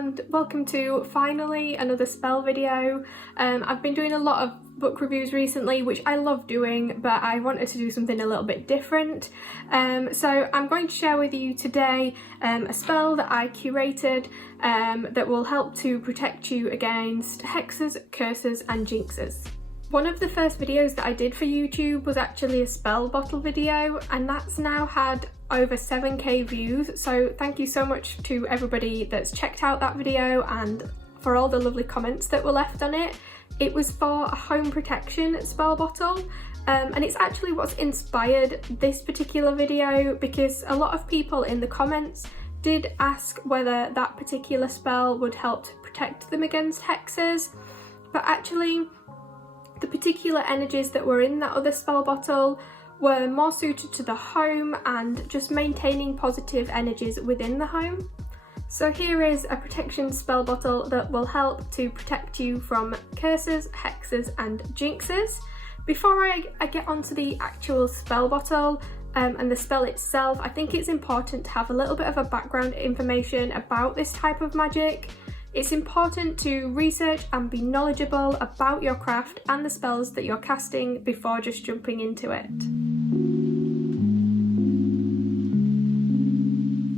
and welcome to finally another spell video. I've been doing a lot of book reviews recently, which I love doing, but I wanted to do something a little bit different. So I'm going to share with you today a spell that I curated that will help to protect you against hexes, curses and jinxes. One of the first videos that I did for YouTube was actually a spell bottle video, and that's now had over 7k views, so thank you so much to everybody that's checked out that video and for all the lovely comments that were left on it. It was for a home protection spell bottle, and it's actually what's inspired this particular video, because a lot of people in the comments did ask whether that particular spell would help to protect them against hexes, but actually the particular energies that were in that other spell bottle were more suited to the home and just maintaining positive energies within the home. So here is a protection spell bottle that will help to protect you from curses, hexes and jinxes. Before I get onto the actual spell bottle and the spell itself, I think it's important to have a little bit of a background information about this type of magic. It's important to research and be knowledgeable about your craft and the spells that you're casting before just jumping into it.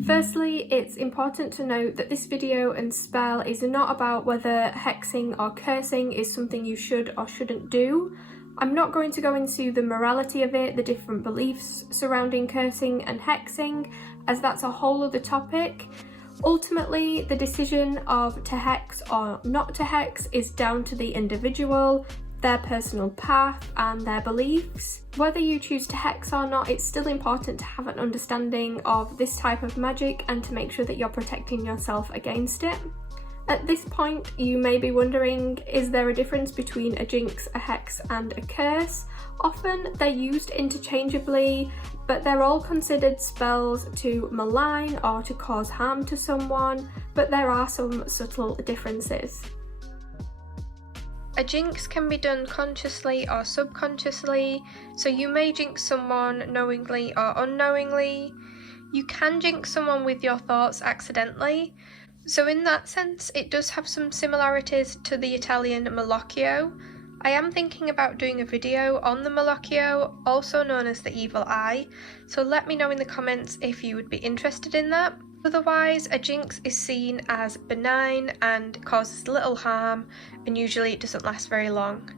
Firstly, it's important to note that this video and spell is not about whether hexing or cursing is something you should or shouldn't do. I'm not going to go into the morality of it, the different beliefs surrounding cursing and hexing, as that's a whole other topic. Ultimately, the decision of to hex or not to hex is down to the individual, their personal path and their beliefs. Whether you choose to hex or not, it's still important to have an understanding of this type of magic and to make sure that you're protecting yourself against it. At this point, you may be wondering, is there a difference between a jinx, a hex and a curse? Often they're used interchangeably, but they're all considered spells to malign or to cause harm to someone, but there are some subtle differences. A jinx can be done consciously or subconsciously, so you may jinx someone knowingly or unknowingly. You can jinx someone with your thoughts accidentally, so in that sense it does have some similarities to the Italian malocchio. I am thinking about doing a video on the malocchio, also known as the evil eye, so let me know in the comments if you would be interested in that. Otherwise, a jinx is seen as benign and causes little harm, and usually it doesn't last very long.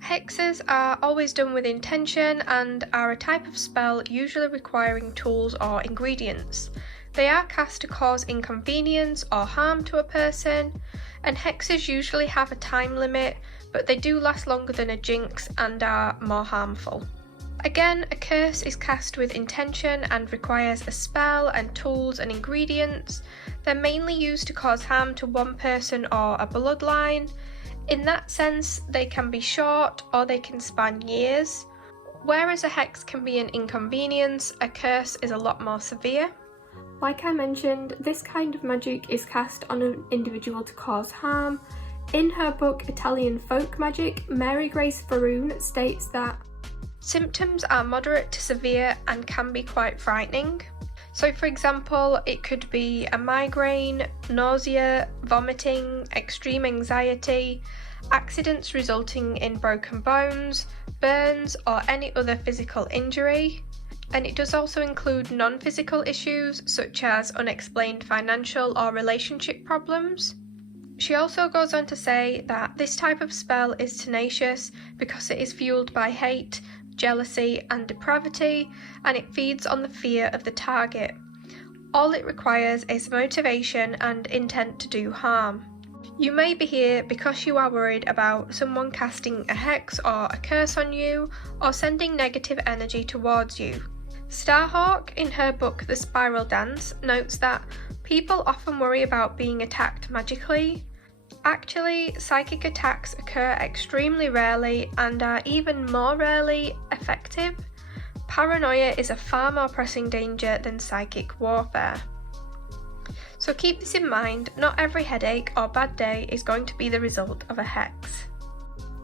Hexes are always done with intention and are a type of spell usually requiring tools or ingredients. They are cast to cause inconvenience or harm to a person, and hexes usually have a time limit, but they do last longer than a jinx and are more harmful. Again, a curse is cast with intention and requires a spell and tools and ingredients. They're mainly used to cause harm to one person or a bloodline. In that sense, they can be short or they can span years. Whereas a hex can be an inconvenience, a curse is a lot more severe. Like I mentioned, this kind of magic is cast on an individual to cause harm. In her book Italian Folk Magic, Mary Grace Fahrun states that symptoms are moderate to severe and can be quite frightening. So for example, it could be a migraine, nausea, vomiting, extreme anxiety, accidents resulting in broken bones, burns or any other physical injury. And it does also include non-physical issues such as unexplained financial or relationship problems. She also goes on to say that this type of spell is tenacious because it is fueled by hate, jealousy and depravity, and it feeds on the fear of the target. All it requires is motivation and intent to do harm. You may be here because you are worried about someone casting a hex or a curse on you, or sending negative energy towards you. Starhawk, in her book The Spiral Dance, notes that people often worry about being attacked magically. Actually, psychic attacks occur extremely rarely and are even more rarely effective. Paranoia is a far more pressing danger than psychic warfare. So keep this in mind, not every headache or bad day is going to be the result of a hex.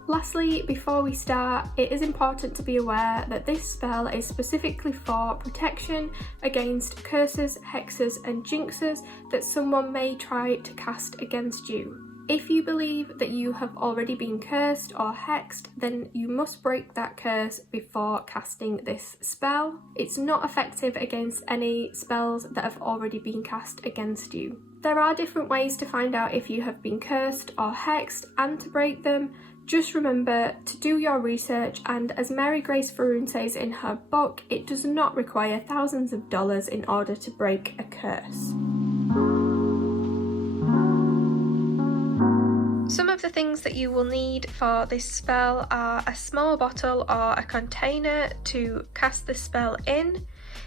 Lastly, before we start, it is important to be aware that this spell is specifically for protection against curses, hexes and jinxes that someone may try to cast against you. If you believe that you have already been cursed or hexed, then you must break that curse before casting this spell. It's not effective against any spells that have already been cast against you. There are different ways to find out if you have been cursed or hexed and to break them. Just remember to do your research, and as Mary Grace Fahrun says in her book, it does not require thousands of dollars in order to break a curse. Some of the things that you will need for this spell are a small bottle or a container to cast the spell in.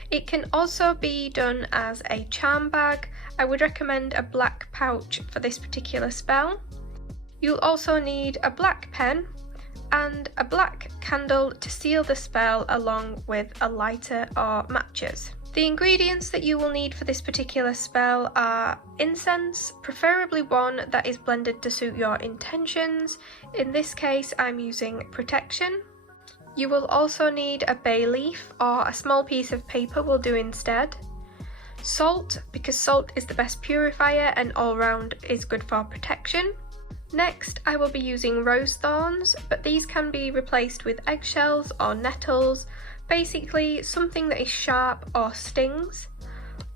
It can also be done as a charm bag. I would recommend a black pouch for this particular spell. You'll also need a black pen and a black candle to seal the spell, along with a lighter or matches. The ingredients that you will need for this particular spell are incense, preferably one that is blended to suit your intentions. In this case, I'm using protection. You will also need a bay leaf, or a small piece of paper will do instead. Salt, because salt is the best purifier and all round is good for protection. Next, I will be using rose thorns, but these can be replaced with eggshells or nettles, basically something that is sharp or stings.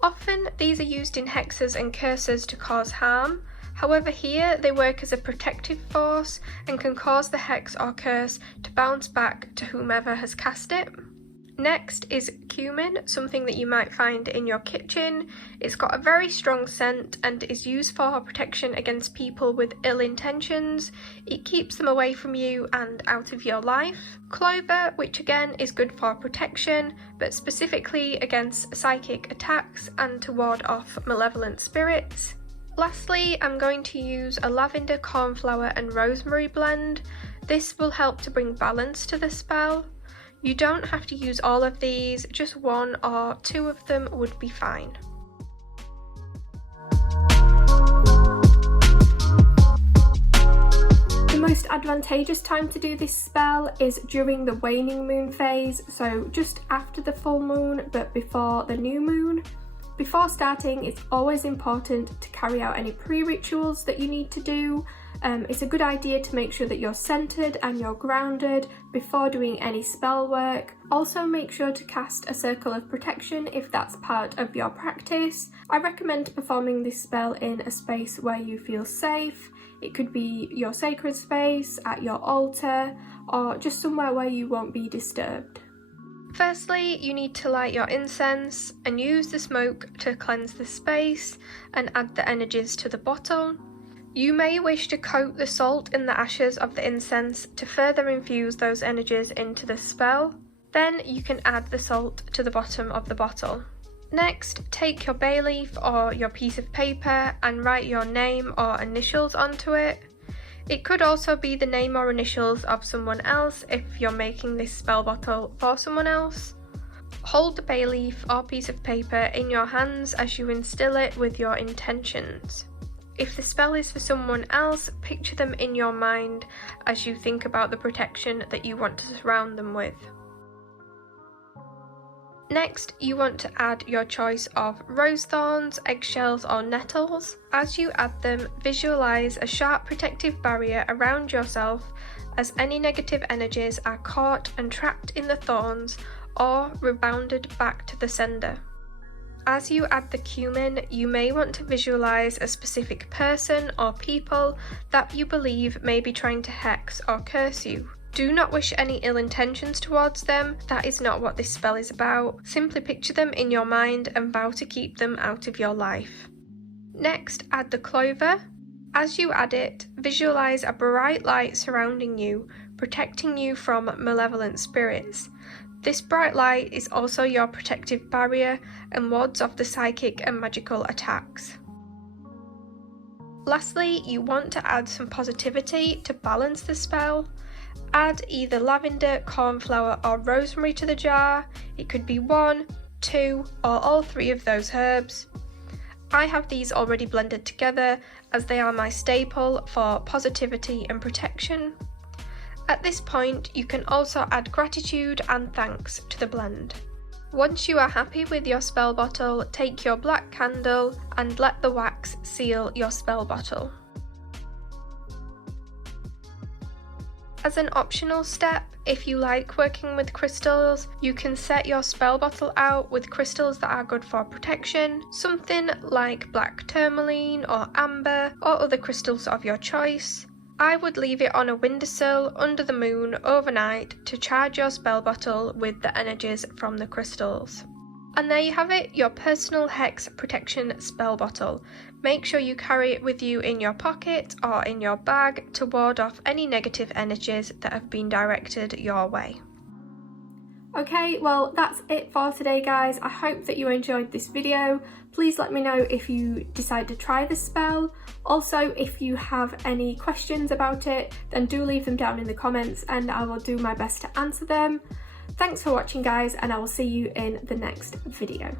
Often these are used in hexes and curses to cause harm. However, here they work as a protective force and can cause the hex or curse to bounce back to whomever has cast it. Next is cumin, something that you might find in your kitchen. It's got a very strong scent and is used for protection against people with ill intentions. It keeps them away from you and out of your life. Clover, which again is good for protection, but specifically against psychic attacks and to ward off malevolent spirits. Lastly, I'm going to use a lavender, cornflower and rosemary blend. This will help to bring balance to the spell. You don't have to use all of these, just one or two of them would be fine. The most advantageous time to do this spell is during the waning moon phase, so just after the full moon but before the new moon. Before starting, it's always important to carry out any pre-rituals that you need to do. It's a good idea to make sure that you're centered and you're grounded before doing any spell work. Also, make sure to cast a circle of protection if that's part of your practice. I recommend performing this spell in a space where you feel safe. It could be your sacred space, at your altar, or just somewhere where you won't be disturbed. Firstly, you need to light your incense and use the smoke to cleanse the space and add the energies to the bottle. You may wish to coat the salt in the ashes of the incense to further infuse those energies into the spell. Then you can add the salt to the bottom of the bottle. Next, take your bay leaf or your piece of paper and write your name or initials onto it. It could also be the name or initials of someone else if you're making this spell bottle for someone else. Hold the bay leaf or piece of paper in your hands as you instill it with your intentions. If the spell is for someone else, picture them in your mind as you think about the protection that you want to surround them with. Next, you want to add your choice of rose thorns, eggshells or nettles. As you add them, visualize a sharp protective barrier around yourself as any negative energies are caught and trapped in the thorns or rebounded back to the sender. As you add the cumin, you may want to visualize a specific person or people that you believe may be trying to hex or curse you. Do not wish any ill intentions towards them, that is not what this spell is about. Simply picture them in your mind and vow to keep them out of your life. Next, add the clover. As you add it, visualize a bright light surrounding you, protecting you from malevolent spirits. This bright light is also your protective barrier and wards off the psychic and magical attacks. Lastly, you want to add some positivity to balance the spell. Add either lavender, cornflower or rosemary to the jar. It could be 1, 2 or all 3 of those herbs. I have these already blended together as they are my staple for positivity and protection. At this point, you can also add gratitude and thanks to the blend. Once you are happy with your spell bottle, take your black candle and let the wax seal your spell bottle. As an optional step, if you like working with crystals, you can set your spell bottle out with crystals that are good for protection, something like black tourmaline or amber or other crystals of your choice. I would leave it on a windowsill under the moon overnight to charge your spell bottle with the energies from the crystals. And there you have it, your personal hex protection spell bottle. Make sure you carry it with you in your pocket or in your bag to ward off any negative energies that have been directed your way. Okay, well that's it for today guys. I hope that you enjoyed this video. Please let me know if you decide to try this spell. Also, if you have any questions about it, then do leave them down in the comments and I will do my best to answer them. Thanks for watching guys, and I will see you in the next video.